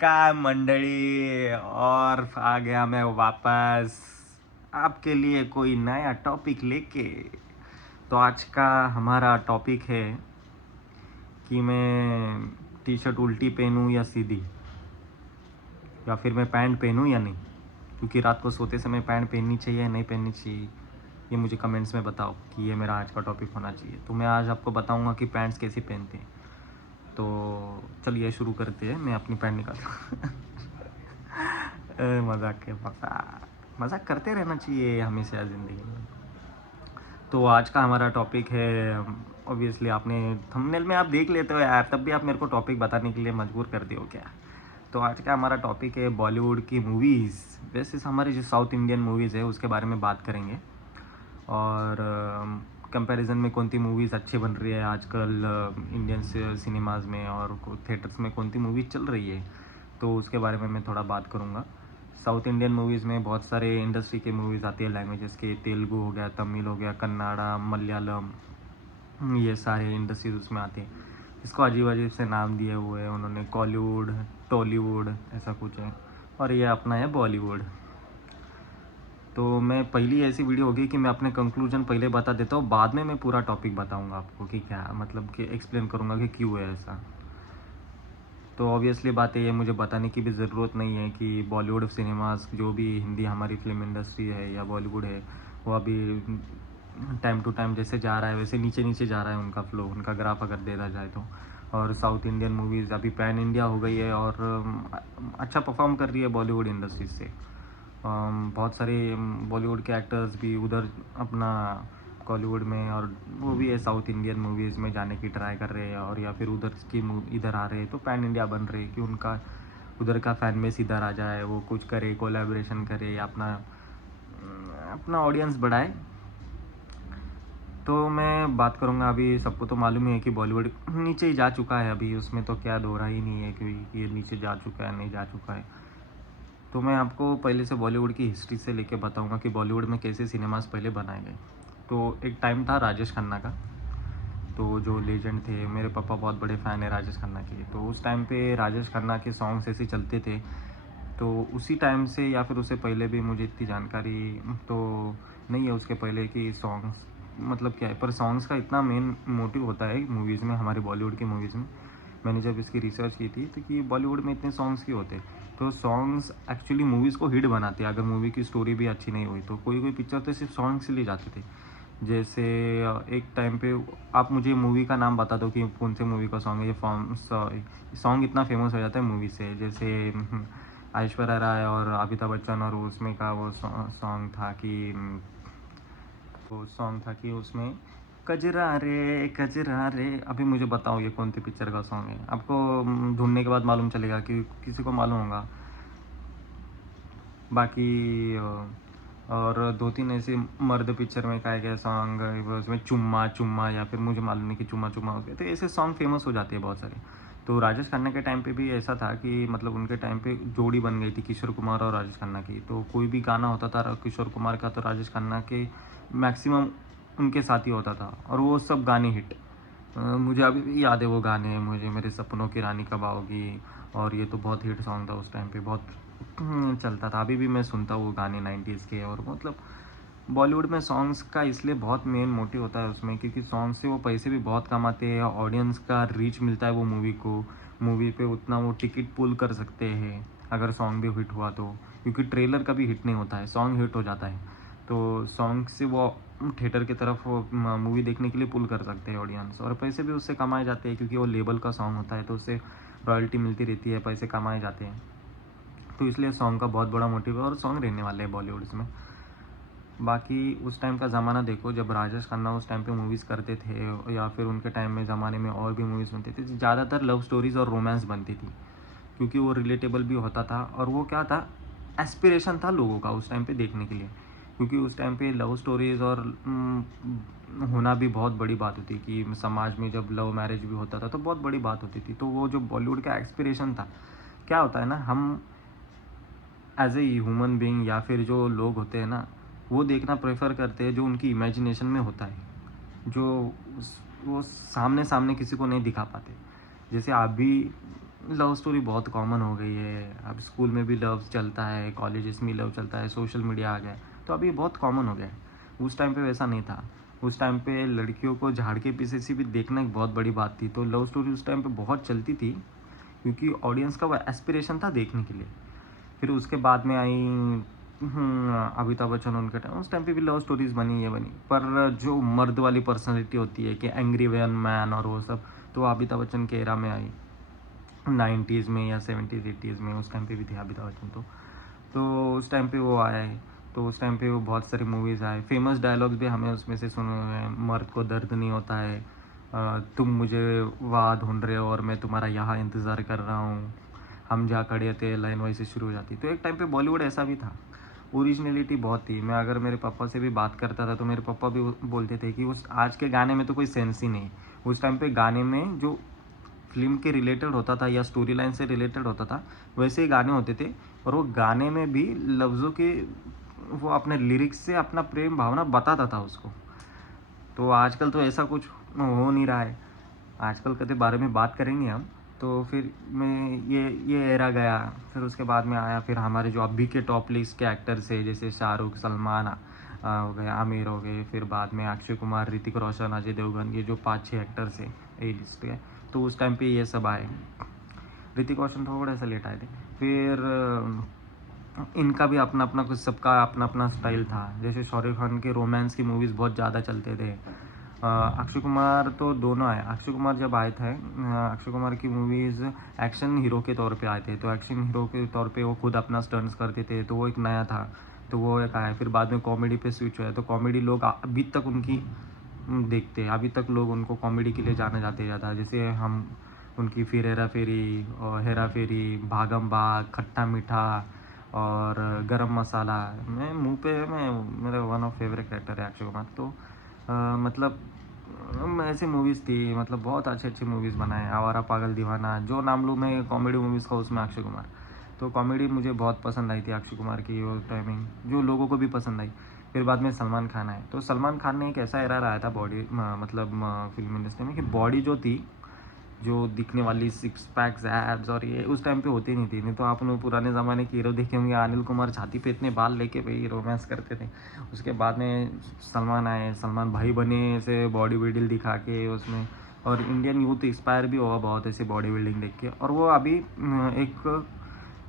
काय मंडळी और आ गया मैं वापस आपके लिए कोई नया टॉपिक लेके। तो आज का हमारा टॉपिक है कि मैं टी शर्ट उल्टी पहनूं या सीधी, या फिर मैं पैंट पहनूं या नहीं, क्योंकि रात को सोते समय पैंट पहननी चाहिए या नहीं पहननी चाहिए। ये मुझे कमेंट्स में बताओ कि ये मेरा आज का टॉपिक होना चाहिए। तो मैं आज आपको बताऊंगा कि पैंट्स कैसे पहनते हैं। तो चलिए शुरू करते हैं। मैं अपनी पैंट निकालता हूँ। मजाक के मजाक मजाक करते रहना चाहिए हमेशा ज़िंदगी में। तो आज का हमारा टॉपिक है, ऑब्वियसली आपने थंबनेल में आप देख लेते हो यार, तब भी आप मेरे को टॉपिक बताने के लिए मजबूर करते हो क्या। तो आज का हमारा टॉपिक है बॉलीवुड की मूवीज़। वैसे हमारी जो साउथ इंडियन मूवीज़ है उसके बारे में बात करेंगे, और कंपैरिजन में कौन सी मूवीज़ अच्छी बन रही है आजकल इंडियन सिनेमाज में, और थिएटर्स में कौन सी मूवीज़ चल रही है, तो उसके बारे में मैं थोड़ा बात करूँगा। साउथ इंडियन मूवीज़ में बहुत सारे इंडस्ट्री के मूवीज़ आती है, लैंग्वेजेस के, तेलुगु हो गया, तमिल हो गया, कन्नाडा, मलयालम, ये सारे इंडस्ट्रीज उसमें आते हैं। इसको अजीब अजीब से नाम दिए हुए हैं उन्होंने, कॉलीवुड, टॉलीवुड, ऐसा कुछ है। और ये अपना है बॉलीवुड। तो मैं पहली ऐसी वीडियो होगी कि मैं अपने कंक्लूजन पहले बता देता हूँ, बाद में मैं पूरा टॉपिक बताऊँगा आपको कि क्या मतलब कि एक्सप्लेन करूँगा कि क्यों है ऐसा। तो ऑब्वियसली बात है, ये मुझे बताने की भी ज़रूरत नहीं है कि बॉलीवुड सिनेमास, जो भी हिंदी हमारी फिल्म इंडस्ट्री है या बॉलीवुड है, वो अभी टाइम टू टाइम जैसे जा रहा है वैसे नीचे नीचे जा रहा है उनका फ्लो, उनका ग्राफ अगर देखा जाए तो। और साउथ इंडियन मूवीज़ अभी पैन इंडिया हो गई है और अच्छा परफॉर्म कर रही है बॉलीवुड इंडस्ट्री से। बहुत सारे बॉलीवुड के एक्टर्स भी उधर अपना कॉलीवुड में, और वो भी है साउथ इंडियन मूवीज़ में जाने की ट्राई कर रहे हैं, और या फिर उधर की इधर आ रहे हैं तो पैन इंडिया बन रहे हैं कि उनका उधर का फैन बेस इधर आ जाए, वो कुछ करे, कोलैबोरेशन करे, अपना अपना ऑडियंस बढ़ाए। तो मैं बात करूँगा, अभी सबको तो मालूम ही है कि बॉलीवुड नीचे ही जा चुका है अभी, उसमें तो क्या दोहरा ही नहीं है कि ये नीचे जा चुका है, नहीं जा चुका है। तो मैं आपको पहले से बॉलीवुड की हिस्ट्री से लेके बताऊंगा कि बॉलीवुड में कैसे सिनेमास पहले बनाए गए। तो एक टाइम था राजेश खन्ना का, तो जो लेजेंड थे, मेरे पापा बहुत बड़े फ़ैन है राजेश खन्ना के। तो उस टाइम पे राजेश खन्ना के सॉन्ग्स ऐसे चलते थे। तो उसी टाइम से या फिर उससे पहले भी, मुझे इतनी जानकारी तो नहीं है उसके पहले की सॉन्ग्स मतलब क्या है, पर सॉन्ग्स का इतना मेन मोटिव होता है मूवीज़ में, हमारी बॉलीवुड की मूवीज़ में। मैंने जब इसकी रिसर्च की थी तो कि बॉलीवुड में इतने सॉन्ग्स क्यों होते, तो सॉन्ग्स एक्चुअली मूवीज़ को हिट बनाते हैं। अगर मूवी की स्टोरी भी अच्छी नहीं हुई तो कोई कोई पिक्चर तो सिर्फ सॉन्ग्स के लिए जाते थे। जैसे एक टाइम पे, आप मुझे मूवी का नाम बता दो कि कौन से मूवी का सॉन्ग है ये, सॉन्ग इतना फेमस हो जाता है मूवी से। जैसे ऐश्वर्या राय और अमिताभ बच्चन, और उसमें का वो सॉन्ग था कि वो सॉन्ग था कि उसमें कजरा रे। अभी मुझे बताओ ये कौन सी पिक्चर का सॉन्ग है, आपको ढूंढने के बाद मालूम चलेगा कि किसी को मालूम होगा। बाकी और दो तीन ऐसे मर्द पिक्चर में का क्या सॉन्ग, उसमें चुम्मा चुम्मा, या फिर मुझे मालूम नहीं कि चुम्मा चुम्मा हो गया, तो ऐसे सॉन्ग फेमस हो जाते हैं बहुत सारे। तो राजेश खन्ना के टाइम पे भी ऐसा था कि मतलब उनके टाइम पे जोड़ी बन गई थी किशोर कुमार और राजेश खन्ना की। तो कोई भी गाना होता था किशोर कुमार का तो राजेश खन्ना के मैक्सिमम उनके साथ ही होता था, और वो सब गाने हिट। मुझे अभी भी याद है वो गाने, मुझे मेरे सपनों की रानी कब आओगी, और ये तो बहुत हिट सॉन्ग था उस टाइम पे, बहुत चलता था। अभी भी मैं सुनता हूँ वो गाने 90s के। और मतलब बॉलीवुड में सॉन्ग्स का इसलिए बहुत मेन मोटिव होता है उसमें, क्योंकि सॉन्ग से वो पैसे भी बहुत कमाते हैं, ऑडियंस का रीच मिलता है वो मूवी को, मूवी पे उतना वो टिकट पुल कर सकते हैं अगर सॉन्ग भी हिट हुआ तो। क्योंकि ट्रेलर कभी हिट नहीं होता है, सॉन्ग हिट हो जाता है। तो सॉन्ग से वो थिएटर की तरफ मूवी देखने के लिए पुल कर सकते हैं ऑडियंस, और पैसे भी उससे कमाए जाते हैं, क्योंकि वो लेबल का सॉन्ग होता है तो उससे रॉयल्टी मिलती रहती है, पैसे कमाए जाते हैं। तो इसलिए सॉन्ग का बहुत बड़ा मोटिव है, और सॉन्ग रहने वाले हैं बॉलीवुड में। बाकी उस टाइम का ज़माना देखो, जब राजेश खन्ना उस टाइम पे मूवीज़ करते थे, या फिर उनके टाइम में ज़माने में और भी मूवीज़ बनती थी, ज़्यादातर लव स्टोरीज़ और रोमांस बनती थी, क्योंकि वो रिलेटेबल भी होता था, और वो क्या था, एस्पिरेशन था लोगों का उस टाइम पे देखने के लिए। क्योंकि उस टाइम पे लव स्टोरीज़ और होना भी बहुत बड़ी बात होती, कि समाज में जब लव मैरिज भी होता था तो बहुत बड़ी बात होती थी। तो वो जो बॉलीवुड का एक्सपिरेशन था, क्या होता है ना, हम एज ए ह्यूमन बीइंग या फिर जो लोग होते हैं ना, वो देखना प्रेफर करते हैं जो उनकी इमेजिनेशन में होता है, जो वो सामने सामने किसी को नहीं दिखा पाते। जैसे अभी लव स्टोरी बहुत कॉमन हो गई है। अब स्कूल में भी लव चलता है, कॉलेजेस में लव चलता है, सोशल मीडिया आ गया है, तो अभी बहुत कॉमन हो गया है। उस टाइम पे वैसा नहीं था। उस टाइम पे लड़कियों को झाड़ के पीछे से भी देखना एक बहुत बड़ी बात थी। तो लव स्टोरी उस टाइम पे बहुत चलती थी, क्योंकि ऑडियंस का वो एस्पिरेशन था देखने के लिए। फिर उसके बाद में आई अमिताभ बच्चन, उनके टाइम उस टाइम पे भी लव स्टोरीज बनी, ये बनी। पर जो मर्द वाली पर्सनैलिटी होती है कि एंग्री वन मैन और वो सब, तो अमिताभ बच्चन के एरा में आई 90s में या 70s 80s में। उस टाइम पे भी थे अमिताभ बच्चन। तो उस टाइम पे वो आए, तो उस टाइम पे वो बहुत सारी मूवीज़ आए। फेमस डायलॉग्स भी हमें उसमें से सुने हुए हैं। मर्द को दर्द नहीं होता है, तुम मुझे वहाँ ढूंढ रहे हो और मैं तुम्हारा यहाँ इंतज़ार कर रहा हूँ, हम जहाँ खड़े थे, लाइन वैसे शुरू हो जाती। तो एक टाइम पे बॉलीवुड ऐसा भी था, ओरिजिनलिटी बहुत थी। मैं अगर मेरे पापा से भी बात करता था तो मेरे पापा भी बोलते थे कि उस आज के गाने में तो कोई सेंस ही नहीं। उस टाइम पे गाने में जो फ़िल्म के रिलेटेड होता था या स्टोरी लाइन से रिलेटेड होता था, वैसे ही गाने होते थे। और वो गाने में भी लफ्ज़ों के, वो अपने लिरिक्स से अपना प्रेम भावना बताता था उसको। तो आजकल तो ऐसा कुछ हो नहीं रहा है। आजकल के बारे में बात करेंगे हम। तो फिर मैं ये एरा गया। फिर उसके बाद में आया फिर हमारे जो अभी के टॉप लिस्ट के एक्टर्स है, जैसे शाहरुख, सलमान हो गए, आमिर हो गए, फिर बाद में अक्षय कुमार, ऋतिक रोशन, अजय देवगन, ये जो 5-6 एक्टर्स हैं ए लिस्ट के। तो उस टाइम पे ये सब आए। ऋतिक रोशन थोड़ा सा लेट आए थे। फिर इनका भी अपना अपना कुछ, सबका अपना अपना स्टाइल था। जैसे शाहरुख खान के रोमांस की मूवीज़ बहुत ज़्यादा चलते थे। अक्षय कुमार तो दोनों आए। अक्षय कुमार जब आए थे, अक्षय कुमार की मूवीज़ एक्शन हीरो के तौर पे आए थे। तो एक्शन हीरो के तौर पे वो खुद अपना स्टंट्स करते थे, तो वो एक नया था। तो वो एक आया। फिर बाद में कॉमेडी पे स्विच हुआ। तो कॉमेडी लोग अभी तक उनकी देखते हैं। अभी तक लोग उनको कॉमेडी के लिए जाना जाते ज़्यादा। जैसे हम उनकी फिर हेरा फेरी, और हेरा फेरी, भागम भाग, खट्टा मीठा और गरम मसाला, मैं मुँह पे मैं मेरा वन ऑफ फेवरेट कैरेक्टर है अक्षय कुमार। तो मतलब ऐसी मूवीज़ थी, मतलब बहुत अच्छी अच्छी मूवीज़ बनाए। आवारा पागल दीवाना, जो नाम लूँ मैं कॉमेडी मूवीज़ का, उसमें अक्षय कुमार। तो कॉमेडी मुझे बहुत पसंद आई थी अक्षय कुमार की, वो टाइमिंग जो लोगों को भी पसंद आई। फिर बाद में सलमान खान आए। तो सलमान खान ने एक ऐसा एरा रहा था बॉडी, मतलब फिल्म इंडस्ट्री में, कि बॉडी जो थी, जो दिखने वाली सिक्स पैक्स, एब्स, और ये उस टाइम पे होती नहीं थी। नहीं तो आपने पुराने ज़माने के हीरो देखे होंगे, अनिल कुमार छाती पे इतने बाल लेके भाई रोमांस करते थे। उसके बाद में सलमान आए, सलमान भाई बने ऐसे बॉडी बिल्डिंग दिखा के उसमें। और इंडियन यूथ इंस्पायर भी हुआ बहुत ऐसे बॉडी बिल्डिंग देख के। और वो अभी एक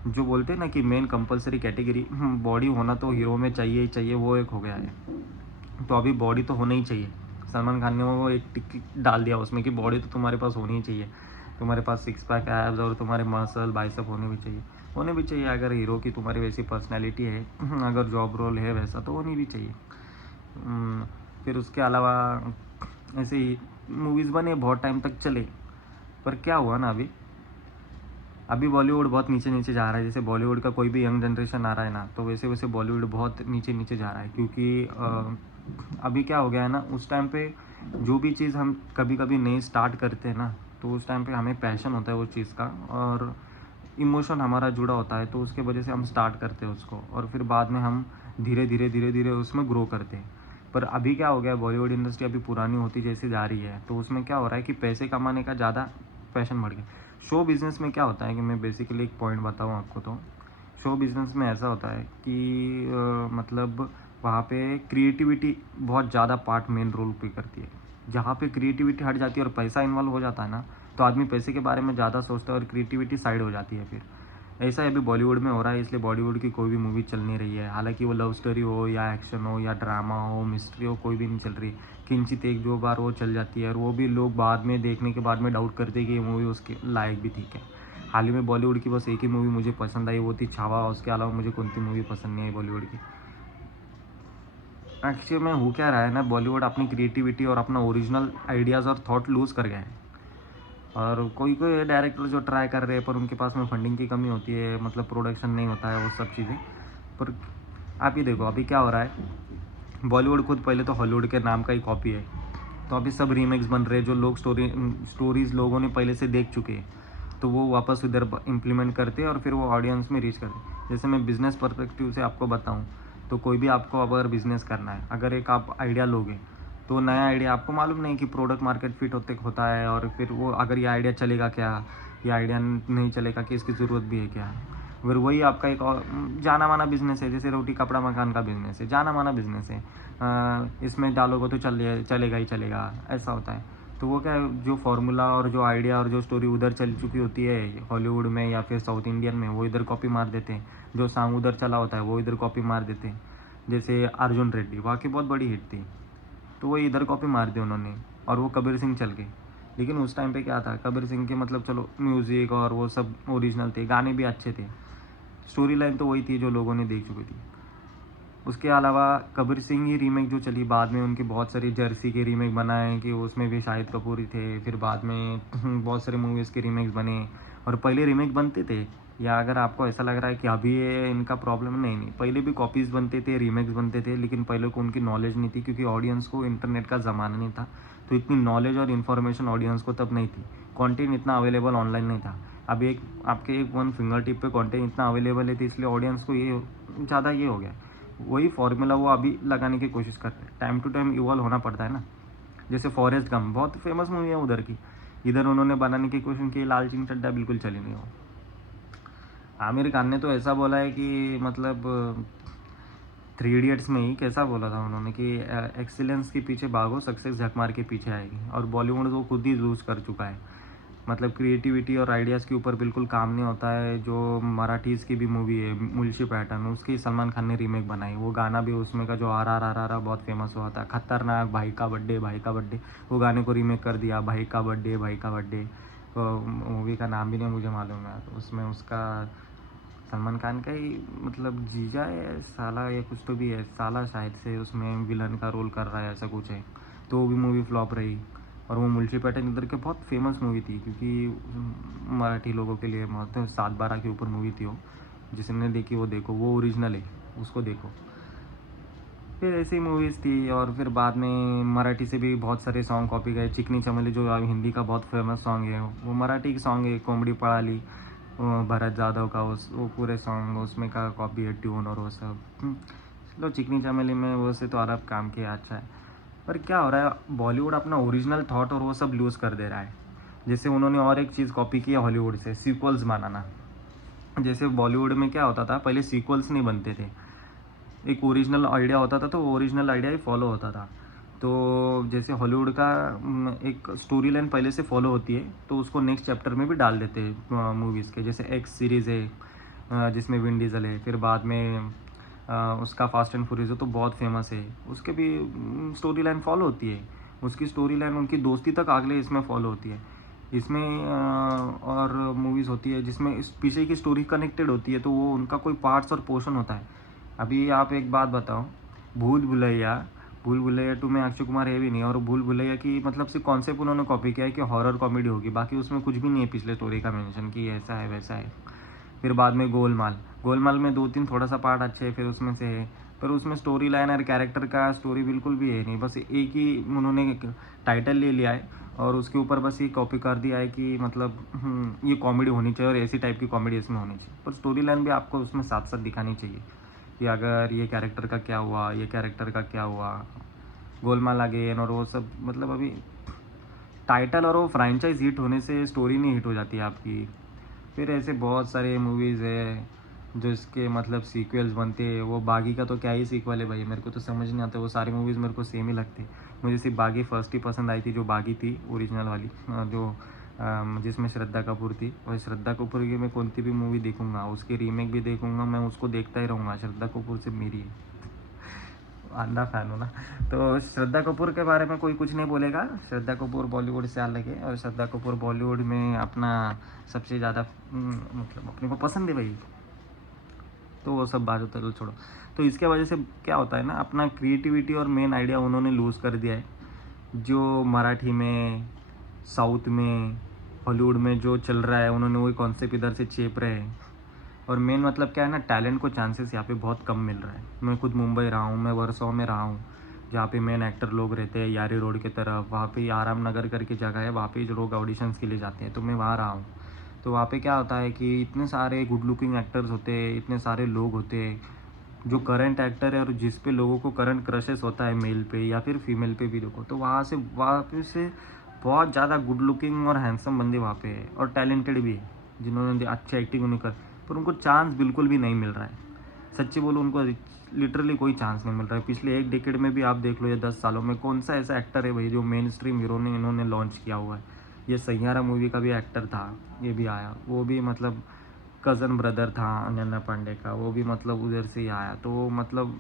जो बोलते हैं ना कि मेन कंपलसरी कैटेगरी बॉडी होना तो हीरो में चाहिए ही चाहिए, वो एक हो गया है। तो अभी बॉडी तो होना ही चाहिए। सलमान खान ने वो एक टिक डाल दिया उसमें कि बॉडी तो तुम्हारे पास होनी ही चाहिए। तुम्हारे पास सिक्स पैक, एब्स और तुम्हारे मसल बाइसेप होने भी चाहिए। होने भी चाहिए अगर हीरो की तुम्हारी वैसी पर्सनैलिटी है, अगर जॉब रोल है वैसा, तो होनी भी चाहिए। फिर उसके अलावा ऐसे ही मूवीज़ बने, बहुत टाइम तक चले। पर क्या हुआ ना, अभी बॉलीवुड बहुत नीचे नीचे जा रहा है। जैसे बॉलीवुड का कोई भी यंग जनरेशन आ रहा है ना, तो वैसे वैसे बॉलीवुड बहुत नीचे नीचे जा रहा है। क्योंकि अभी क्या हो गया है ना, उस टाइम पे जो भी चीज़ हम कभी कभी नई स्टार्ट करते हैं ना, तो उस टाइम पे हमें पैशन होता है उस चीज़ का, और इमोशन हमारा जुड़ा होता है। तो उसके वजह से हम स्टार्ट करते हैं उसको, और फिर बाद में हम धीरे धीरे धीरे धीरे उसमें ग्रो करते हैं। पर अभी क्या हो गया, बॉलीवुड इंडस्ट्री अभी पुरानी होती जैसी जा रही है। तो उसमें क्या हो रहा है कि पैसे कमाने का ज़्यादा पैशन बढ़ गया। शो बिज़नेस में क्या होता है कि मैं बेसिकली एक पॉइंट बताऊँ आपको, तो शो बिज़नेस में ऐसा होता है कि मतलब वहाँ पे क्रिएटिविटी बहुत ज़्यादा पार्ट मेन रोल प्ले करती है। जहाँ पे क्रिएटिविटी हट जाती है और पैसा इन्वॉल्व हो जाता है ना, तो आदमी पैसे के बारे में ज़्यादा सोचता है और क्रिएटिविटी साइड हो जाती है। फिर ऐसा अभी बॉलीवुड में हो रहा है, इसलिए बॉलीवुड की कोई भी मूवी चल नहीं रही है। हालांकि वो लव स्टोरी हो या एक्शन हो या ड्रामा हो, मिस्ट्री हो, कोई भी नहीं चल रही। किंचित एक दो बार वो चल जाती है, और वो भी लोग बाद में देखने के बाद में डाउट करते हैं कि ये मूवी उसके लायक भी ठीक है। हाल ही में बॉलीवुड की बस एक ही मूवी मुझे पसंद आई, वो थी छावा। उसके अलावा मुझे कोई सी मूवी पसंद नहीं आई बॉलीवुड की। एक्चुअली में हो क्या रहा है ना, बॉलीवुड अपनी क्रिएटिविटी और अपना ओरिजिनल आइडियाज़ और थॉट लूज़ कर गए हैं। और कोई कोई डायरेक्टर जो ट्राई कर रहे हैं, पर उनके पास में फंडिंग की कमी होती है, मतलब प्रोडक्शन नहीं होता है, वो सब चीज़ें। पर आप ही देखो अभी क्या हो रहा है, बॉलीवुड खुद पहले तो हॉलीवुड के नाम का ही कॉपी है। तो अभी सब रीमेक्स बन रहे हैं, जो लोग स्टोरीज़ लोगों ने पहले से देख चुके हैं, तो वो वापस उधर इम्प्लीमेंट करते हैं और फिर वो ऑडियंस में रीच करते हैं। जैसे मैं बिज़नेस पर्सपेक्टिव से आपको बताऊँ, तो कोई भी आपको अगर बिज़नेस करना है, अगर एक आप आइडिया लोगे, तो नया आइडिया आपको मालूम नहीं कि प्रोडक्ट मार्केट फिट होता है, और फिर वो अगर ये आइडिया चलेगा क्या, ये आइडिया नहीं चलेगा कि इसकी ज़रूरत भी है क्या। फिर वही आपका एक और जाना माना बिजनेस है, जैसे रोटी कपड़ा मकान का बिजनेस है, जाना माना बिजनेस है, इसमें डालोगे तो चलेगा ही चलेगा, ऐसा होता है। तो वो क्या है, जो फार्मूला और जो आइडिया और जो स्टोरी उधर चल चुकी होती है हॉलीवुड में या फिर साउथ इंडियन में, वो इधर कॉपी मार देते हैं। जो सॉन्ग उधर चला होता है वो इधर कॉपी मार देते हैं। जैसे अर्जुन रेड्डी, वाकई बहुत बड़ी हिट थी, तो वो इधर कॉपी मार दी उन्होंने, और वो कबीर सिंह चल गई। लेकिन उस टाइम पे क्या था, कबीर सिंह के मतलब चलो म्यूज़िक और वो सब ओरिजिनल थे, गाने भी अच्छे थे, स्टोरी लाइन तो वही थी जो लोगों ने देख चुकी थी। उसके अलावा कबीर सिंह ही रीमेक जो चली, बाद में उनकी बहुत सारी जर्सी के रीमेक बनाए कि उसमें भी शाहिद कपूर ही थे। फिर बाद में बहुत सारे मूवीज़ के रीमेक्स बने, और पहले रीमेक बनते थे, या अगर आपको ऐसा लग रहा है कि अभी ये इनका प्रॉब्लम, नहीं, पहले भी कॉपीज़ बनते थे, रीमेक्स बनते थे, लेकिन पहले को उनकी नॉलेज नहीं थी, क्योंकि ऑडियंस को इंटरनेट का ज़माना नहीं था, तो इतनी नॉलेज और इन्फॉर्मेशन ऑडियंस को तब नहीं थी, कंटेंट इतना अवेलेबल ऑनलाइन नहीं था। अभी एक आपके एक वन फिंगर टिप पे कंटेंट इतना अवेलेबल है, तो इसलिए ऑडियंस को ये ज़्यादा ये हो गया। वही फॉर्मूला वो अभी लगाने की कोशिश कर रहे हैं, टाइम टू टाइम इवॉल्व होना पड़ता है ना। जैसे फॉरेस्ट गम बहुत फेमस मूवी है उधर की, इधर उन्होंने बनाने की कोशिश की, लाल सिंह चड्ढा बिल्कुल चली नहीं हो। आमिर खान ने तो ऐसा बोला है कि मतलब 3 इडियट्स में ही कैसा बोला था उन्होंने कि एक्सीलेंस के पीछे भागो, सक्सेस झक मार के पीछे आएगी। और बॉलीवुड तो खुद ही लूज़ कर चुका है, मतलब क्रिएटिविटी और आइडियाज़ के ऊपर बिल्कुल काम नहीं होता है। जो मराठीज़ की भी मूवी है मुंशी पैटर्न, उसकी सलमान खान ने रीमेक बनाई, वो गाना भी उसमें का जो RRR बहुत फेमस हुआ था, खतरनाक, भाई का बर्थडे, भाई का बर्थडे, वो गाने को रीमेक कर दिया, भाई का बर्थडे, भाई का बर्थडे। तो मूवी का नाम भी नहीं मुझे मालूम है, तो उसमें उसका सलमान खान का ही मतलब जीजा है साला, या कुछ तो भी है साला शायद से, उसमें विलन का रोल कर रहा है, ऐसा कुछ है। तो वो भी मूवी फ्लॉप रही। और वो मुंशी पैटर्न इधर के बहुत फेमस मूवी थी, क्योंकि मराठी लोगों के लिए मतलब 7/12 के ऊपर मूवी थी वो। जिसने देखी वो देखो, वो ओरिजिनल है, उसको देखो। फिर ऐसी मूवीज़ थी, और फिर बाद में मराठी से भी बहुत सारे सॉन्ग कॉपी गए। चिकनी चमेली जो हिंदी का बहुत फेमस सॉन्ग है, वो मराठी की सॉन्ग है, कोंबड़ी पड़ाली, भरत जादव का वो पूरे सॉन्ग उसमें का कॉपी है, ट्यून और वो सब। चलो चिकनी चमेली में वो से तो अरब काम किया, अच्छा है। पर क्या हो रहा है, बॉलीवुड अपना ओरिजिनल थॉट और वो सब लूज़ कर दे रहा है। जैसे उन्होंने और एक चीज़ कॉपी की है हॉलीवुड से, सीक्वल्स बनाना। जैसे बॉलीवुड में क्या होता था, पहले सीक्वल्स नहीं बनते थे, एक ओरिजिनल आइडिया होता था, तो वो ओरिजिनल आइडिया ही फॉलो होता था। तो जैसे हॉलीवुड का एक स्टोरी लाइन पहले से फॉलो होती है, तो उसको नेक्स्ट चैप्टर में भी डाल देते हैं मूवीज़ के। जैसे एक्स सीरीज़ है, जिसमें विन डीजल है, फिर बाद में उसका फास्ट एंड फ्यूरियस है, तो बहुत फेमस है, उसके भी स्टोरी लाइन फॉलो होती है। उसकी स्टोरी लाइन उनकी दोस्ती तक अगले इसमें फॉलो होती है। इसमें और मूवीज़ होती है जिसमें इस पीछे की स्टोरी कनेक्टेड होती है, तो वो उनका कोई पार्ट्स और पोर्शन होता है। अभी आप एक बात बताओ, भूल भुलैया 2 में अक्षय कुमार है भी नहीं, और भूल भुलैया की मतलब सिर्फ कॉन्सेप्ट उन्होंने कॉपी किया है कि हॉरर कॉमेडी होगी, बाकी उसमें कुछ भी नहीं है पिछले स्टोरी का मेंशन कि ऐसा है वैसा है। फिर बाद में गोलमाल में 2-3 थोड़ा सा पार्ट अच्छे है, फिर उसमें से है, पर उसमें स्टोरी लाइन और कैरेक्टर का स्टोरी बिल्कुल भी है नहीं, बस एक ही उन्होंने एक टाइटल ले लिया है और उसके ऊपर बस ये कॉपी कर दिया है कि मतलब ये कॉमेडी होनी चाहिए और ऐसी टाइप की कॉमेडी इसमें होनी चाहिए, पर स्टोरी लाइन भी आपको उसमें साथ साथ दिखानी चाहिए कि अगर ये कैरेक्टर का क्या हुआ, ये कैरेक्टर का क्या हुआ, गोलमाल अगेन और वो सब। मतलब अभी टाइटल और वो फ्रेंचाइज हिट होने से स्टोरी नहीं हिट हो जाती है आपकी। फिर ऐसे बहुत सारे मूवीज़ है जो इसके मतलब सीक्वल्स बनते हैं। वो बागी का तो क्या ही सीक्वल है भाई, मेरे को तो समझ नहीं आता, वो सारी मूवीज़ मेरे को सेम ही लगती। मुझे सिर्फ बागी फर्स्ट ही पसंद आई थी, जो बागी थी ओरिजिनल वाली, जो जिसमें श्रद्धा कपूर थी। और श्रद्धा कपूर की मैं कोणती भी मूवी देखूंगा, उसकी रीमेक भी देखूंगा, मैं उसको देखता ही रहूँगा। श्रद्धा कपूर से मेरी अंधा फैन हूँ ना। तो श्रद्धा कपूर के बारे में कोई कुछ नहीं बोलेगा, श्रद्धा कपूर बॉलीवुड से अलग है, और श्रद्धा कपूर बॉलीवुड में अपना सबसे ज़्यादा मतलब अपने को पसंद है भाई। तो वो सब बात होता है, तो छोड़ो। तो इसके वजह से क्या होता है ना, अपना क्रिएटिविटी और मेन आइडिया उन्होंने लूज़ कर दिया है। जो मराठी में, साउथ में, हॉलीवुड में जो चल रहा है, उन्होंने वही कॉन्सेप्ट इधर से चेप रहे हैं। और मेन मतलब क्या है ना, टैलेंट को चांसेस यहाँ पे बहुत कम मिल रहा है। मैं खुद मुंबई रहा हूँ, मैं वर्सों में रहा हूँ, जहाँ पे मेन एक्टर लोग रहते हैं यारी रोड की तरफ, वहाँ पे आराम नगर करके जगह है, वहाँ पे जो लोग ऑडिशंस के लिए जाते हैं, तो मैं वहाँ रहा हूँ। तो वहाँ पे क्या होता है कि इतने सारे गुड लुकिंग एक्टर्स होते हैं, इतने सारे लोग होते हैं जो करंट एक्टर है, और जिस पे लोगों को करंट क्रशेस होता है मेल पे या फिर फीमेल पे भी देखो, तो वहाँ से बहुत ज़्यादा गुड लुकिंग और हैंडसम बंदे वहाँ पे है और टैलेंटेड भी है, जिन्होंने अच्छी एक्टिंग उन्हें कर, पर उनको चांस बिल्कुल भी नहीं मिल रहा है। सच्ची बोलूँ, उनको लिटरली कोई चांस नहीं मिल रहा है। पिछले एक डेकेड में भी आप देख लो या 10 सालों में, कौन सा ऐसा एक्टर है भाई जो मेन स्ट्रीम हीरो ने इन्होंने लॉन्च किया हुआ है। ये सैयारा मूवी का भी एक्टर था, ये भी आया, वो भी मतलब कज़न ब्रदर था अनन्या पांडे का, वो भी मतलब उधर से ही आया। तो मतलब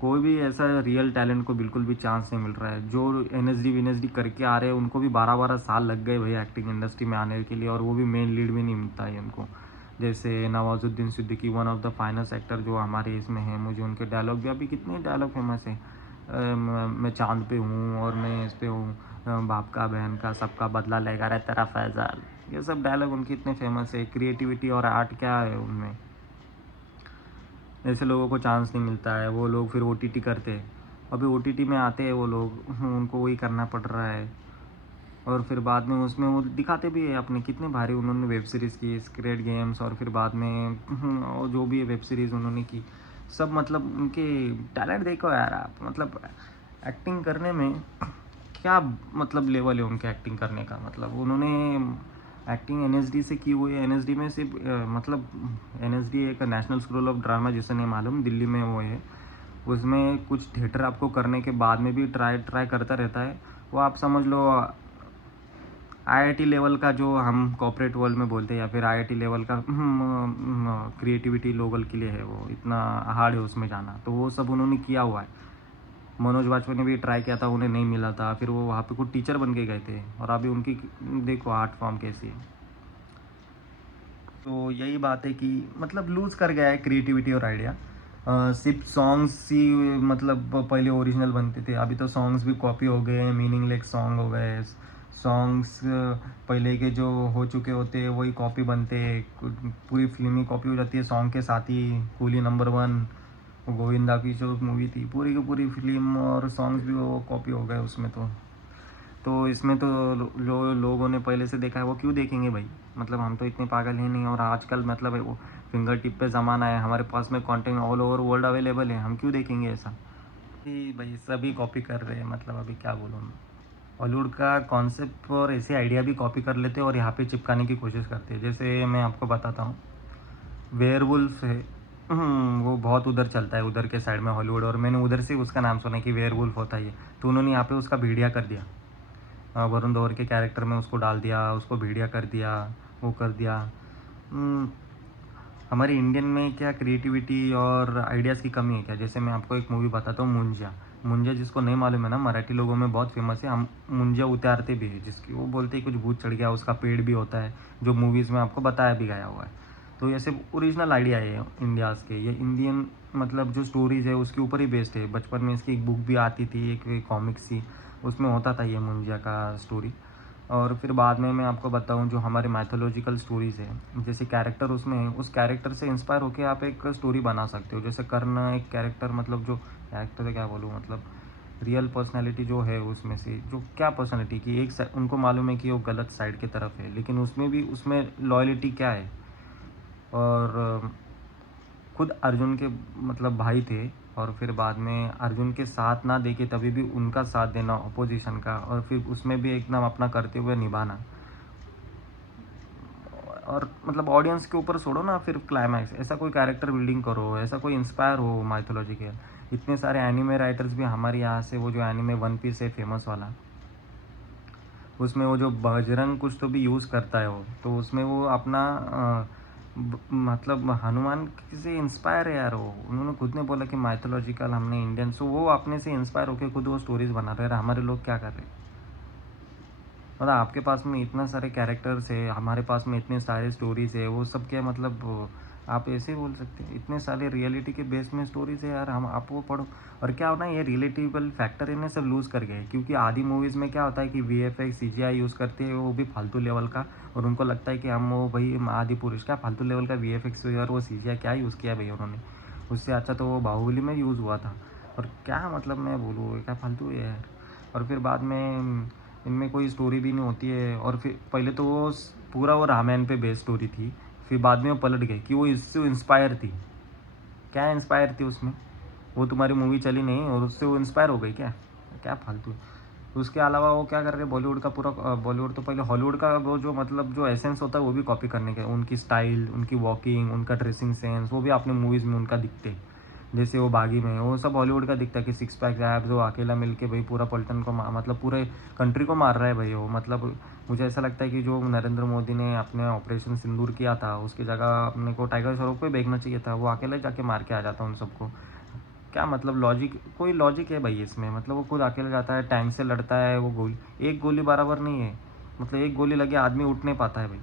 कोई भी ऐसा रियल टैलेंट को बिल्कुल भी चांस नहीं मिल रहा है। जो एनएसडी करके आ रहे हैं उनको भी 12-12 साल लग गए भाई एक्टिंग इंडस्ट्री में आने के लिए, और वो भी मेन लीड भी नहीं मिलता है उनको। जैसे Nawazuddin Siddiqui, one of the finest actor जो हमारे इसमें है, मुझे उनके डायलॉग भी, अभी कितने डायलॉग फेमस है, मैं चांद पे हूँ और मैं इस पे हूँ, बाप का बहन का सबका बदला लेगा रे तेरा फैजाल, ये सब डायलॉग उनके इतने फेमस है। क्रिएटिविटी और आर्ट क्या है उनमें, ऐसे लोगों को चांस नहीं मिलता है। वो लोग फिर ओटीटी करते हैं, अभी ओटीटी में आते हैं वो लोग, उनको वही करना पड़ रहा है। और फिर बाद में उसमें वो दिखाते भी है अपने कितने भारी उन्होंने वेब सीरीज़ की, स्क्रेड गेम्स, और फिर बाद में और जो भी वेब सीरीज़ उन्होंने की, सब मतलब उनके टैलेंट देखो यार आप, मतलब एक्टिंग करने में क्या मतलब लेवल है उनके एक्टिंग करने का। मतलब उन्होंने एक्टिंग एनएसडी से की हुई है। एनएसडी में सिर्फ मतलब एनएसडी एक नेशनल स्कूल ऑफ ड्रामा, जिसे नहीं मालूम, दिल्ली में वो है। उसमें कुछ थिएटर आपको करने के बाद में भी ट्राई करता रहता है। वो आप समझ लो आईआईटी लेवल का, जो हम कॉर्पोरेट वर्ल्ड में बोलते हैं, या फिर आईआईटी लेवल का क्रिएटिविटी लेवल के लिए है, वो इतना हार्ड है उसमें जाना। तो वो सब उन्होंने किया हुआ है। मनोज वाजपेयी ने भी ट्राई किया था, उन्हें नहीं मिला था, फिर वो वहाँ पे कुछ टीचर बन के गए थे, और अभी उनकी देखो आर्ट फॉर्म कैसी है। तो यही बात है कि मतलब लूज़ कर गया है क्रिएटिविटी और आइडिया। सिर्फ सॉन्ग्स ही मतलब पहले ओरिजिनल बनते थे, अभी तो सॉन्ग्स भी कॉपी हो गए हैं, मीनिंगलेस सॉन्ग हो गए। सॉन्ग्स पहले के जो हो चुके होते हैं वही कॉपी बनते हैं, पूरी फिल्म ही कॉपी हो जाती है सॉन्ग के साथ ही। कूली नंबर 1, गोविंदा की जो मूवी थी, पूरी की पूरी फिल्म और सॉन्ग्स भी वो कॉपी हो गए उसमें। तो इसमें तो जो लोगों ने पहले से देखा है वो क्यों देखेंगे भाई। मतलब हम तो इतने पागल हैं नहीं, और आजकल मतलब वो फिंगर टिप पे ज़माना है, हमारे पास में content all over world available है, हम क्यों देखेंगे ऐसा। कि भाई सभी कॉपी कर रहे हैं, मतलब अभी क्या बोलूँ मैं। हॉलीवुड का कॉन्सेप्ट और ऐसे आइडिया भी कॉपी कर लेते हैं और यहाँ पे चिपकाने की कोशिश करते हैं। जैसे मैं आपको बताता हूँ, वेयरवुल्फ है, वो बहुत उधर चलता है, उधर के साइड में हॉलीवुड, और मैंने उधर से उसका नाम सुना कि वेयरवुल्फ होता है ये। तो उन्होंने यहाँ पे उसका भेड़िया कर दिया, वरुण धवन के कैरेक्टर में उसको डाल दिया, उसको भेड़िया कर दिया, वो कर दिया। हमारे इंडियन में क्या क्रिएटिविटी और आइडियाज़ की कमी है क्या। जैसे मैं आपको एक मूवी बताता हूँ, मुंजा। मुंजा जिसको नहीं मालूम है ना, मराठी लोगों में बहुत फेमस है। हम मुंजा उतारते भी है, जिसकी वो बोलते हैं कुछ भूत चढ़ गया, उसका पेड़ भी होता है, जो मूवीज़ में आपको बताया भी गया हुआ है। तो ये सब ओरिजिनल आइडिया है इंडियाज़ के, ये इंडियन मतलब जो स्टोरीज़ है उसके ऊपर ही बेस्ड है। बचपन में इसकी एक बुक भी आती थी, एक कॉमिक सी, उसमें होता था ये मुंजा का स्टोरी। और फिर बाद में मैं आपको बताऊं, जो हमारे माइथोलॉजिकल स्टोरीज़ है, जैसे कैरेक्टर उसमें है, उस कैरेक्टर से इंस्पायर होकर आप एक स्टोरी बना सकते हो। जैसे कर्ण एक कैरेक्टर, मतलब जो कैरेक्टर है क्या बोलूँ, मतलब रियल पर्सनैलिटी जो है उसमें से, जो क्या पर्सनैलिटी की एक उनको मालूम है कि वो गलत साइड की तरफ है, लेकिन उसमें भी उसमें लॉयल्टी क्या है। और खुद अर्जुन के मतलब भाई थे, और फिर बाद में अर्जुन के साथ ना देके तभी भी उनका साथ देना अपोजिशन का, और फिर उसमें भी एकदम अपना करते हुए निभाना। और मतलब ऑडियंस के ऊपर छोड़ो ना, फिर क्लाइमैक्स ऐसा कोई कैरेक्टर बिल्डिंग करो, ऐसा कोई इंस्पायर हो माइथोलॉजी के। इतने सारे एनिमे राइटर्स भी हमारे यहाँ से, वो जो एनिमे वन पीस है फेमस वाला, उसमें वो जो बजरंग कुछ तो भी यूज़ करता है वो, तो उसमें वो अपना मतलब हनुमान से इंस्पायर है यार। वो उन्होंने खुद ने बोला कि माइथोलॉजिकल हमने इंडियन, सो वो अपने से इंस्पायर होकर खुद वो स्टोरीज बना रहे हैं। हमारे लोग क्या कर रहे हैं, मतलब आपके पास में इतना सारे कैरेक्टर्स है, हमारे पास में इतने सारे स्टोरीज है, वो सब क्या मतलब आप ऐसे ही बोल सकते हैं। इतने सारे रियलिटी के बेस में स्टोरीज है यार, हम आप वो पढ़ो। और क्या होना, ये रिलेटिबल फैक्टर इन्हें सब लूज़ कर गए, क्योंकि आधी मूवीज़ में क्या होता है कि VFX CGI यूज़ करते हैं, वो भी फालतू लेवल का। और उनको लगता है कि हम वो भाई आदि पुरुष, क्या फालतू लेवल का VFX और वो CGI क्या यूज़ किया भाई उन्होंने। उससे अच्छा तो वो बाहुबली में यूज़ हुआ था। और क्या मतलब मैं बोलूँ, क्या फालतू है यार। और फिर बाद में इनमें कोई स्टोरी भी नहीं होती है। और फिर पहले तो वो पूरा वो रामायण पे बेस्ड स्टोरी थी, फिर बाद में वो पलट गए कि वो इससे इंस्पायर थी। क्या इंस्पायर थी उसमें, वो तुम्हारी मूवी चली नहीं और उससे वो इंस्पायर हो गई क्या, क्या फालतू है। उसके अलावा वो क्या कर रहे हैं, बॉलीवुड का पूरा बॉलीवुड तो पहले हॉलीवुड का वो जो मतलब जो एसेंस होता है वो भी कॉपी करने के, उनकी स्टाइल, उनकी वॉकिंग, उनका ड्रेसिंग सेंस, वो भी अपने मूवीज़ में उनका दिखते हैं। जैसे वो बागी में वो सब हॉलीवुड का दिखता है कि सिक्स पैक एब्स, वो अकेला मिलके भाई पूरा पलटन को मतलब पूरे कंट्री को मार रहा है भाई वो। मतलब मुझे ऐसा लगता है कि जो नरेंद्र मोदी ने अपने ऑपरेशन सिंदूर किया था उसकी जगह अपने को टाइगर श्रॉफ को ही भेजना चाहिए था, वो अकेले जाके मार के आ जाता उन सबको। क्या मतलब लॉजिक, कोई लॉजिक है भाई इसमें? मतलब वो खुद अकेले जाता है, टैंक से लड़ता है, वो गोली, एक गोली बराबर नहीं है। मतलब एक गोली लगे आदमी उठ नहीं पाता है भाई,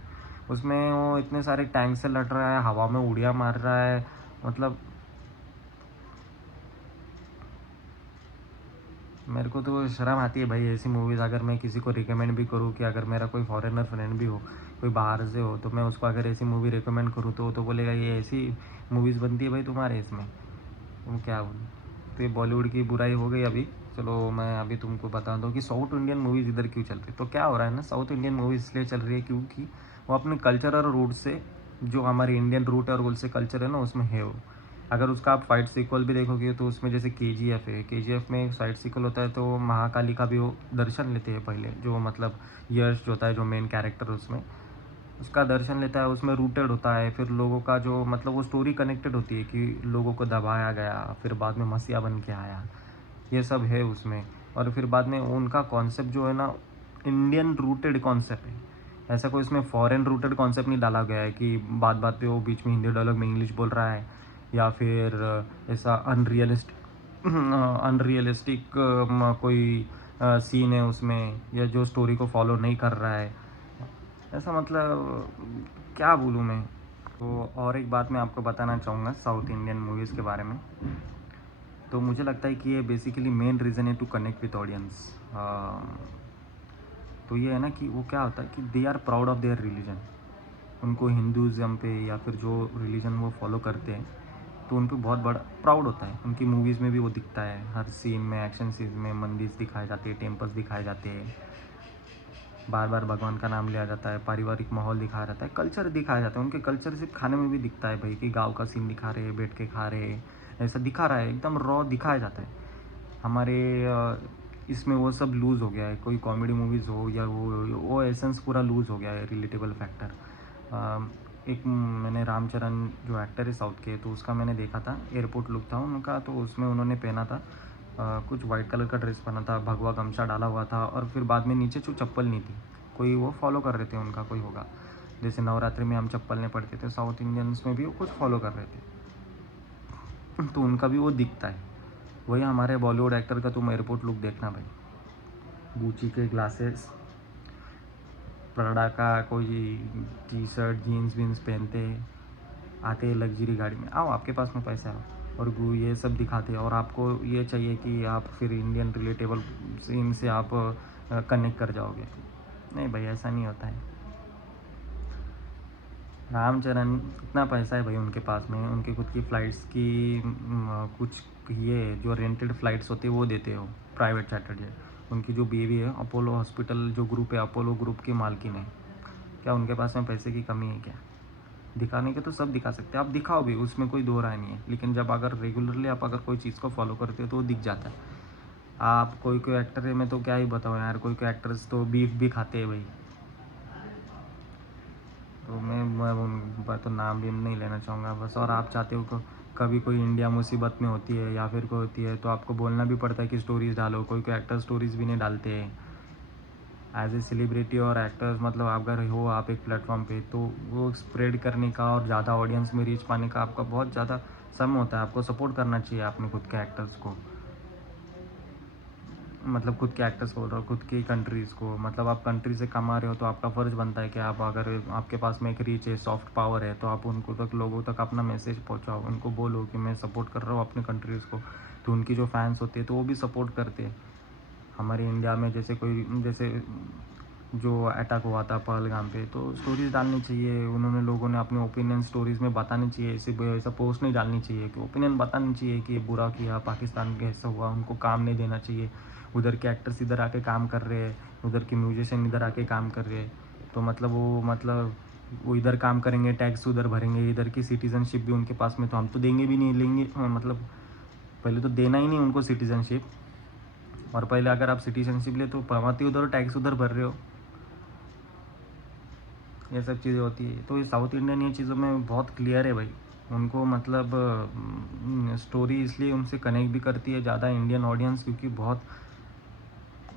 उसमें वो इतने सारे टैंक से लड़ रहा है, हवा में उड़िया मार रहा है। मतलब मेरे को तो शर्म आती है भाई ऐसी मूवीज़ अगर मैं किसी को रिकमेंड भी करूँ, कि अगर मेरा कोई फॉरेनर फ्रेंड भी हो, कोई बाहर से हो, तो मैं उसको अगर ऐसी मूवी रिकमेंड करूँ तो वो तो बोलेगा ये ऐसी मूवीज़ बनती है भाई तुम्हारे इसमें। तुम क्या बोलो? तो ये बॉलीवुड की बुराई हो गई अभी। चलो मैं अभी तुमको बता दूँ कि साउथ इंडियन मूवीज़ इधर क्यों चल रही है। तो क्या हो रहा है ना, साउथ इंडियन मूवीज़ इसलिए चल रही है क्योंकि वो अपने कल्चरल रूट से, जो हमारे इंडियन रूट और गोल से कल्चर है ना उसमें है वो। अगर उसका आप फाइट सीक्वल भी देखोगे तो उसमें जैसे KGF है, KGF में एक फाइट सीक्वल होता है तो महाकाली का भी वो दर्शन लेते हैं पहले, जो मतलब यश जो होता है जो मेन कैरेक्टर उसमें, उसका दर्शन लेता है, उसमें रूटेड होता है। फिर लोगों का जो मतलब वो स्टोरी कनेक्टेड होती है कि लोगों को दबाया गया, फिर बाद में मसीहा बन के आया, ये सब है उसमें। और फिर बाद में उनका कॉन्सेप्ट जो है ना, इंडियन रूटेड कॉन्सेप्ट है। ऐसा कोई इसमें फॉरेन रूटेड कॉन्सेप्ट नहीं डाला गया है कि बात बात पे वो बीच में हिंदी डायलॉग में इंग्लिश बोल रहा है, या फिर ऐसा अनरियलिस्टिक अनरियलिस्टिक कोई सीन है उसमें, या जो स्टोरी को फॉलो नहीं कर रहा है। ऐसा मतलब क्या बोलूँ मैं। तो और एक बात मैं आपको बताना चाहूँगा साउथ इंडियन मूवीज़ के बारे में। तो मुझे लगता है कि ये बेसिकली मेन रीज़न है टू कनेक्ट विथ ऑडियंस। तो ये है ना कि वो क्या होता है कि they are proud of their religion. उनको हिंदुज़म पे या फिर जो रिलीजन वो फॉलो करते हैं तो उनको बहुत बड़ा प्राउड होता है। उनकी मूवीज़ में भी वो दिखता है, हर सीन में, एक्शन सीन में मंदिर दिखाए जाते हैं, टेम्पल्स दिखाए जाते हैं, बार बार भगवान का नाम लिया जाता है, पारिवारिक माहौल दिखाया जाता है, कल्चर दिखाया जाता है। उनके कल्चर सिर्फ खाने में भी दिखता है भाई, कि गाँव का सीन दिखा रहे हैं, बैठ के खा रहे हैं, ऐसा दिखा रहा है, एकदम रॉ दिखाया जाता है। हमारे इसमें वो सब लूज़ हो गया है, कोई कॉमेडी मूवीज़ हो या वो एसेंस पूरा लूज़ हो गया है, रिलेटेबल फैक्टर। एक मैंने रामचरण जो एक्टर है साउथ के, तो उसका मैंने देखा था, एयरपोर्ट लुक था उनका, तो उसमें उन्होंने पहना था कुछ वाइट कलर का ड्रेस पहना था, भगवा गमछा डाला हुआ था, और फिर बाद में नीचे जो चप्पल नहीं थी, कोई वो फॉलो कर रहे थे उनका, कोई होगा। जैसे नवरात्रि में हम चप्पल नहीं पड़ते थे, साउथ इंडियंस में भी वो कुछ फॉलो कर रहे थे, तो उनका भी वो दिखता है। वही हमारे बॉलीवुड एक्टर का तुम एयरपोर्ट लुक देखना भाई, गुची के ग्लासेस, प्राडा का कोई टी शर्ट, जीन्स वीन्स पहनते आते लग्जरी गाड़ी में, आओ आपके पास में पैसा है, और ये सब दिखाते हैं, और आपको ये चाहिए कि आप फिर इंडियन रिलेटेबल सीन से आप कनेक्ट कर जाओगे। नहीं भाई, ऐसा नहीं होता है। रामचरण, इतना पैसा है भाई उनके पास में, उनके खुद की फ़्लाइट्स की कुछ ये जो रेंटेड फ़्लाइट्स होती है वो देते हो, प्राइवेट चार्टर्ड जेट। उनकी जो बीवी है, अपोलो हॉस्पिटल जो ग्रुप है, अपोलो ग्रुप की मालकिन है। क्या उनके पास में पैसे की कमी है क्या? दिखाने के तो सब दिखा सकते हैं, आप दिखाओ भी, उसमें कोई दो राय नहीं है, लेकिन जब अगर रेगुलरली आप अगर कोई चीज़ को फॉलो करते हो तो वो दिख जाता है। आप कोई कोई एक्टर है, मैं तो क्या ही बताऊँ यार, कोई कोई एक्टर्स तो बीफ भी खाते हैं भाई। तो मैं उनका तो नाम भी नहीं लेना चाहूँगा बस। और आप चाहते हो को कभी कोई इंडिया मुसीबत में होती है या फिर कोई होती है, तो आपको बोलना भी पड़ता है कि स्टोरीज़ डालो। कोई कोई एक्टर स्टोरीज़ भी नहीं डालते हैं एज ए सेलिब्रिटी और एक्टर्स। मतलब अगर हो आप एक प्लेटफॉर्म पे, तो वो स्प्रेड करने का और ज़्यादा ऑडियंस में रीच पाने का आपका बहुत ज़्यादा समय होता है। आपको सपोर्ट करना चाहिए अपने खुद के एक्टर्स को, मतलब खुद के एक्टर्स बोल रहा हूँ, खुद की कंट्रीज़ को। मतलब आप कंट्री से कमा रहे हो तो आपका फ़र्ज़ बनता है कि आप, अगर आपके पास में एक रीच है, सॉफ्ट पावर है, तो आप उनको तक, लोगों तक अपना मैसेज पहुँचाओ। उनको बोलो कि मैं सपोर्ट कर रहा हूँ अपने कंट्रीज़ को, तो उनकी जो फैंस होते हैं तो वो भी सपोर्ट करते हैं। हमारे इंडिया में जैसे कोई, जैसे जो अटैक हुआ था पहलगाम पे, तो स्टोरीज़ डालनी चाहिए उन्होंने, लोगों ने अपने ओपिनियन स्टोरीज़ में बतानी चाहिए। सिर्फ ऐसा पोस्ट नहीं डालनी चाहिए, कि ओपिनियन बतानी चाहिए कि ये बुरा किया, पाकिस्तान के ऐसा हुआ, उनको काम नहीं देना चाहिए। उधर के एक्टर्स इधर आके काम कर रहे हैं, उधर के म्यूजिशियन इधर आके काम कर रहे हैं, तो मतलब वो इधर काम करेंगे, टैक्स उधर भरेंगे, इधर की सिटीज़नशिप भी उनके पास में, तो हम तो देंगे भी नहीं, लेंगे मतलब पहले तो देना ही नहीं उनको सिटीज़नशिप, और पहले अगर आप सिटीजनशिप ले तो कमाते उधर, टैक्स उधर भर रहे हो, ये सब चीज़ें होती है। तो ये साउथ इंडियन ये चीज़ों में बहुत क्लियर है भाई। उनको मतलब स्टोरी इसलिए उनसे कनेक्ट भी करती है ज़्यादा इंडियन ऑडियंस, क्योंकि बहुत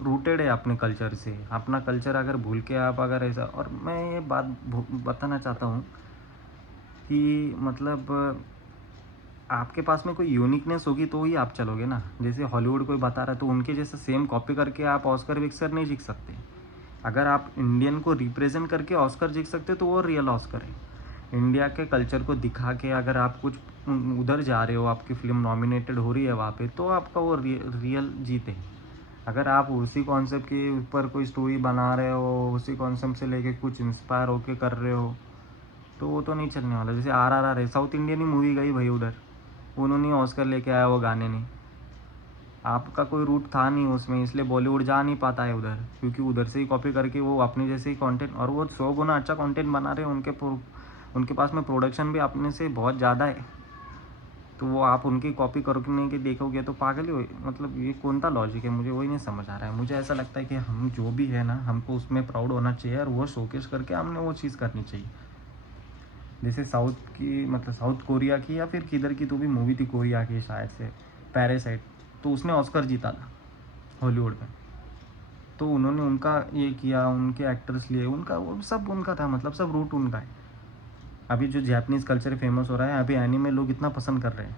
रूटेड है अपने कल्चर से। अपना कल्चर अगर भूल के आप अगर ऐसा, और मैं ये बात बताना चाहता हूँ कि मतलब आपके पास में कोई यूनिकनेस होगी तो ही आप चलोगे ना। जैसे हॉलीवुड कोई बता रहा है तो उनके जैसे सेम कॉपी करके आप ऑस्कर विक्सर नहीं जीत सकते। अगर आप इंडियन को रिप्रेजेंट करके ऑस्कर जीत सकते तो वो रियल ऑस्कर है। इंडिया के कल्चर को दिखा के अगर आप कुछ उधर जा रहे हो, आपकी फिल्म नॉमिनेटेड हो रही है वहाँ पे, तो आपका वो रियल जीत है। अगर आप उसी कॉन्सेप्ट के ऊपर कोई स्टोरी बना रहे हो, उसी कॉन्सेप्ट से लेके कुछ इंस्पायर होके कर रहे हो, तो वो तो नहीं चलने वाला। जैसे RRR है, साउथ इंडियन ही मूवी गई भाई उधर, उन्होंने ऑस्कर लेके आया वो गाने ने। आपका कोई रूट था नहीं उसमें, इसलिए बॉलीवुड जा नहीं पाता है उधर, क्योंकि उधर से ही कॉपी करके वो अपने जैसे ही कंटेंट, और वो 100 गुना अच्छा कंटेंट बना रहे हैं। उनके पास में प्रोडक्शन भी अपने से बहुत ज़्यादा है। तो वो आप उनकी कॉपी करने के देखोगे तो पागल ही हो। मतलब ये कौन सा लॉजिक है, मुझे वही नहीं समझ आ रहा है। मुझे ऐसा लगता है कि हम जो भी है ना, हमको उसमें प्राउड होना चाहिए और वो शोकेस करके हमने वो चीज़ करनी चाहिए। जैसे साउथ की, मतलब साउथ कोरिया की या फिर किधर की तो भी मूवी थी कोरिया की शायद से, पैरासाइट, तो उसने ऑस्कर जीता था हॉलीवुड में। तो उन्होंने उनका ये किया, उनके एक्टर्स लिए, उनका वो सब उनका था, मतलब सब रूट उनका है। अभी जो जापानीज़ कल्चर फेमस हो रहा है, अभी एनीमे लोग इतना पसंद कर रहे हैं,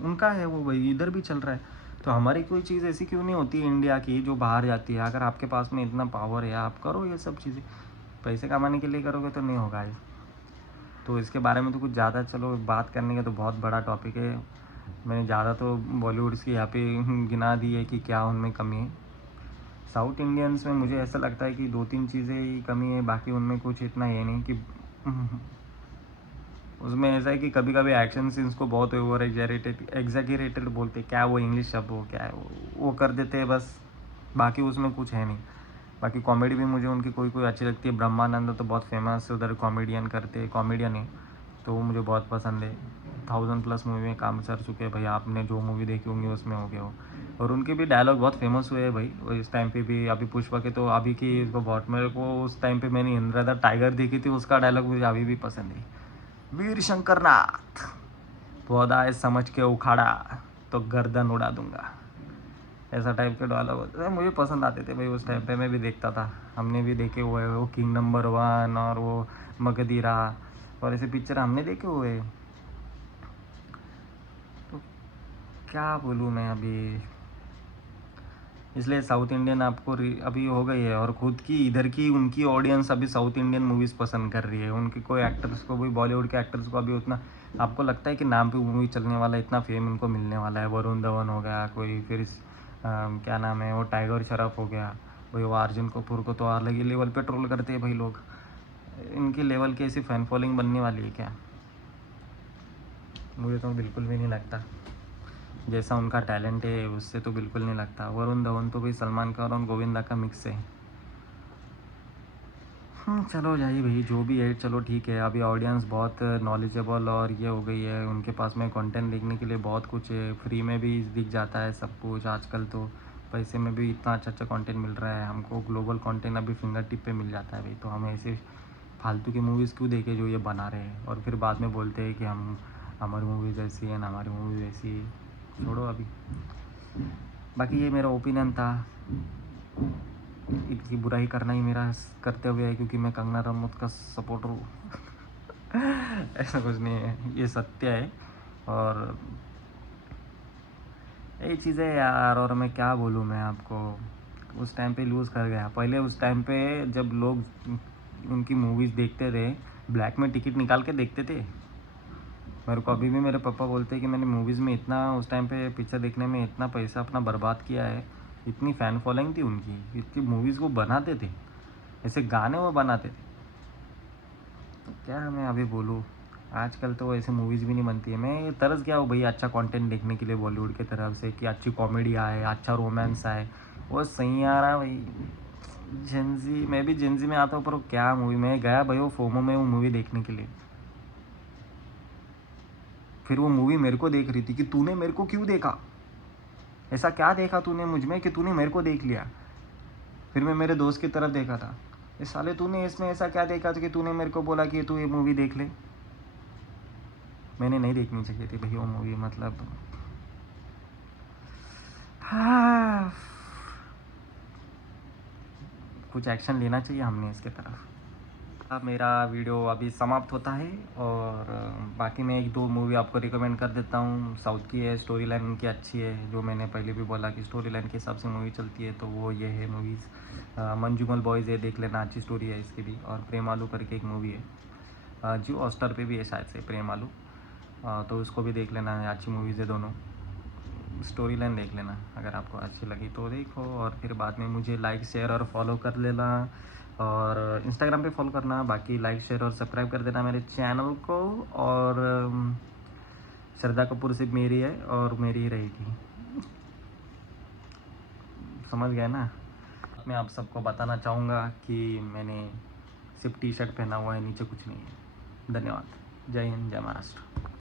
उनका है वो भाई, इधर भी चल रहा है। तो हमारी कोई चीज़ ऐसी क्यों नहीं होती इंडिया की जो बाहर जाती है? अगर आपके पास में इतना पावर है, आप करो ये सब चीज़ें। पैसे कमाने के लिए करोगे तो नहीं होगा ये। तो इसके बारे में तो कुछ ज़्यादा, चलो बात करने का तो बहुत बड़ा टॉपिक है। मैंने ज़्यादा तो बॉलीवुड की यहाँ पे गिना दी है कि क्या उनमें कमी है। साउथ इंडियंस में मुझे ऐसा लगता है कि 2-3 चीज़ें ही कमी है, बाकी उनमें कुछ इतना ये नहीं कि उसमें ऐसा है कि कभी कभी एक्शन सीन्स को बहुत ओवर एग्जैगरेटेड बोलते, क्या वो इंग्लिश शब्द हो, क्या है वो कर देते हैं बस। बाकी उसमें कुछ है नहीं। बाकी कॉमेडी भी मुझे उनकी कोई कोई अच्छी लगती है। ब्रह्मानंद तो बहुत फेमस है उधर, कॉमेडियन है, तो वो मुझे बहुत पसंद है। 1000+ मूवी में काम कर चुके हैं भाई, आपने जो मूवी देखी होंगी उसमें हो गया हो। और उनके भी डायलॉग बहुत फेमस हुए हैं भाई, और इस टाइम पे भी। अभी पुष्पा के तो अभी की इसको बहुत, मेरे को उस टाइम पे मैंने इंद्रधर टाइगर देखी थी, उसका डायलॉग मुझे अभी भी पसंद है। वीर शंकरनाथ, पौधा है समझ के उखाड़ा तो गर्दन उड़ा दूंगा, ऐसा टाइप के डायलॉग होते थे, मुझे पसंद आते थे भाई। उस टाइम पे मैं भी देखता था, हमने भी देखे हुए हैं वो किंग नंबर 1 और वो मगधीरा, और ऐसे पिक्चर हमने देखे हुए हैं। तो क्या बोलूँ मैं अभी, इसलिए साउथ इंडियन आपको अभी हो गई है, और खुद की इधर की उनकी ऑडियंस अभी साउथ इंडियन मूवीज़ पसंद कर रही है। उनके कोई एक्टर्स को भी, बॉलीवुड के एक्टर्स को अभी उतना, आपको लगता है कि नाम पे मूवी चलने वाला, इतना फेम उनको मिलने वाला है। वरुण धवन हो गया कोई, फिर क्या नाम है वो, टाइगर श्रॉफ हो गया भाई, वो अर्जुन कपूर को तो अलग ही लेवल पे ट्रोल करते हैं भाई लोग। इनकी लेवल की ऐसी फैन फॉलोइंग बनने वाली है क्या? मुझे तो बिल्कुल भी नहीं लगता। जैसा उनका टैलेंट है उससे तो बिल्कुल नहीं लगता। वरुण धवन तो भाई सलमान खान और गोविंदा का मिक्स है। चलो जाइए भाई, जो भी है चलो ठीक है। अभी ऑडियंस बहुत नॉलेजेबल और ये हो गई है, उनके पास में कंटेंट देखने के लिए बहुत कुछ है, फ्री में भी दिख जाता है सब कुछ आजकल। तो पैसे में भी इतना अच्छा अच्छा कंटेंट मिल रहा है हमको, ग्लोबल कंटेंट अभी फिंगर टिप पे मिल जाता है भाई। तो हम ऐसे फालतू की मूवीज़ क्यों देखें जो ये बना रहे हैं, और फिर बाद में बोलते हैं कि हम, हमारी मूवीज़ ऐसी है ना, हमारी मूवीज़ ऐसी है। छोड़ो अभी। बाकी ये मेरा ओपिनियन था। इनकी बुराई करना ही मेरा कर्तव्य है, क्योंकि मैं कंगना रनौत का सपोर्टर हूँ। ऐसा कुछ नहीं है, ये सत्य है। और यही चीज़ है यार, और मैं क्या बोलूँ मैं आपको। उस टाइम पे लूज़ कर गया। पहले उस टाइम पे जब लोग उनकी मूवीज़ देखते थे, ब्लैक में टिकट निकाल के देखते थे। मेरे को अभी भी मेरे पापा बोलते हैं कि मैंने मूवीज़ में इतना, उस टाइम पे पिक्चर देखने में इतना पैसा अपना बर्बाद किया है। इतनी फ़ैन फॉलोइंग थी उनकी, इतनी मूवीज़ वो बनाते थे, ऐसे गाने वो बनाते थे। तो क्या मैं अभी बोलूँ, आजकल तो ऐसे मूवीज़ भी नहीं बनती है। मैं तरस गया हूँ भाई अच्छा कंटेंट देखने के लिए बॉलीवुड की तरफ से, कि अच्छी कॉमेडी आए, अच्छा रोमांस आए, वो सही आ रहा भाई। जेंजी, मैं भी जेंजी में आता हूँ, पर वो क्या मूवी, मैं गया भाई वो फोमो में वो मूवी देखने के लिए। फिर वो मूवी मेरे को देख रही थी कि तूने मेरे को क्यों देखा, ऐसा क्या देखा तूने मुझ में कि तूने मेरे को देख लिया? फिर मैं मेरे दोस्त की तरफ देखा था, ये साले तूने इसमें ऐसा क्या देखा था कि तूने मेरे को बोला कि तू ये मूवी देख ले? मैंने नहीं देखनी चाहिए थी भाई वो मूवी, मतलब हाँ, कुछ एक्शन लेना चाहिए हमने इसके तरफ। अब मेरा वीडियो अभी समाप्त होता है, और बाकी मैं एक दो मूवी आपको रिकमेंड कर देता हूँ। साउथ की है, स्टोरी लाइन उनकी अच्छी है, जो मैंने पहले भी बोला कि स्टोरी लाइन के हिसाब से मूवी चलती है, तो वो ये है मूवीज़। मंजूमल बॉयज़ है, देख लेना, अच्छी स्टोरी है इसकी भी। और प्रेम आलू करके एक मूवी है, जियो हॉटस्टार पे भी है शायद से, प्रेम आलू। तो उसको भी देख लेना, अच्छी मूवीज़ है दोनों। स्टोरी लाइन देख लेना, अगर आपको अच्छी लगी तो देखो, और फिर बाद में मुझे लाइक शेयर और फॉलो कर लेना, और इंस्टाग्राम पे फॉलो करना। बाकी लाइक शेयर और सब्सक्राइब कर देना मेरे चैनल को। और श्रद्धा कपूर सिर्फ मेरी है और मेरी ही रहेगी, समझ गए ना? मैं आप सबको बताना चाहूँगा कि मैंने सिर्फ टी शर्ट पहना हुआ है, नीचे कुछ नहीं है। धन्यवाद। जय हिंद, जय महाराष्ट्र।